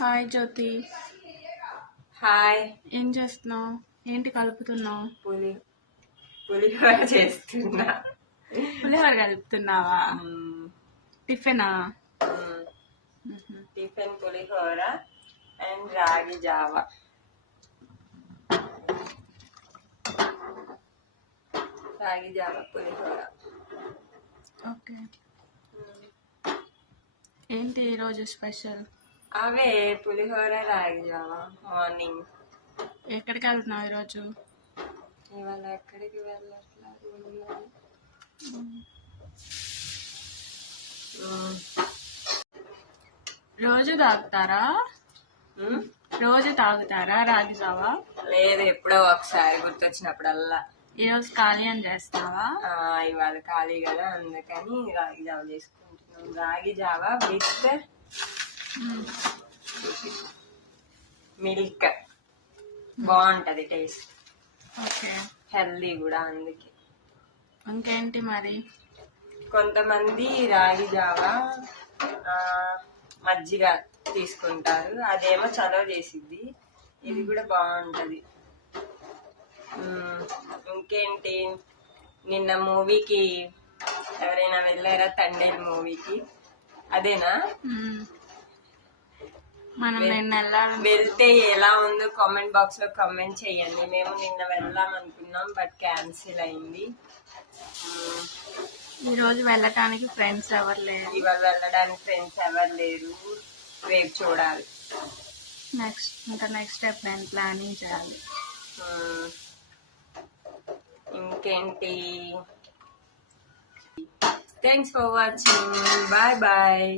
Hi జ్యోతి. Hi. ఏం చేస్తున్నావు? ఏంటి కలుపుతున్నావు? పులిహోర చేస్తున్నా. పులిహోర కలుపుతున్నావా? టిఫినా? టిఫిన్ పులిహోర అండ్ రాగి జావా. రాగి జావా పులిహోర. ఓకే. ఏంటి ఈరోజు స్పెషల్? అవే పులిహోర రాగి జావా మార్నింగ్. ఎక్కడికి వెళ్తున్నావు ఈరోజు? ఇవాళ ఎక్కడికి వెళ్ళట్లేదు. రోజు తాగుతారా? రోజు తాగుతారా రాగి జావా? లేదు, ఎప్పుడో ఒకసారి గుర్తొచ్చినప్పుడల్లా. ఈరోజు ఖాళీ అని చేస్తావా? ఇవాళ ఖాళీ కదా, అందుకని రాగి జావా చేసుకుంటున్నాం. రాగి జావా విత్ మిల్క్. బాగుంటది టేస్ట్. ఓకే. హెల్దీ కూడా, అందుకే. ఇంకేంటి మరి? కొంతమంది రాగి జావా మజ్జిగ తీసుకుంటారు, అదేమో చలవ చేసిద్ది. ఇది కూడా బాగుంటది. ఇంకేంటి, నిన్న మూవీకి ఎవరైనా వెళ్ళారా? తండేల్ మూవీకి. అదేనా? మనం నిన్న వెళ్తే ఎలా ఉందో కామెంట్ బాక్స్ లో కామెంట్ చేయండి. మేము నిన్న వెళ్దాం అనుకున్నాం, బట్ క్యాన్సిల్ అయింది. ఈ రోజు వెళ్ళటానికి ఫ్రెండ్స్ ఎవరు లేరు. ఇవాళ వెళ్ళడానికి ఫ్రెండ్స్ ఎవరు లేరు. రేపు చూడాలి. నెక్స్ట్ స్టెప్ నేను ప్లానింగ్ చేయాలి. ఇంకేంటి, thanks for watching. Bye bye.